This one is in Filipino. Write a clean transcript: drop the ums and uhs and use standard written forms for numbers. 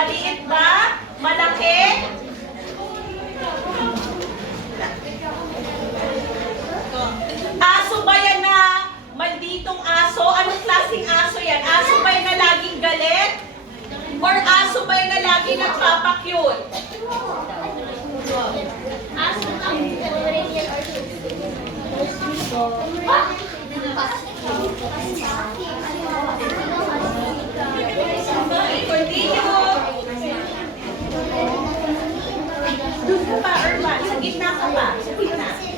Maliit ba? Malaki? Aso ba yan na malditong aso? Anong klaseng aso yan? Aso ba yan na laging galit? Or aso ba yan na laging nagpapakyut? Aso lang. Continue. Doon ka pa, Irma. Sa gitna ka pa. Sa gitna.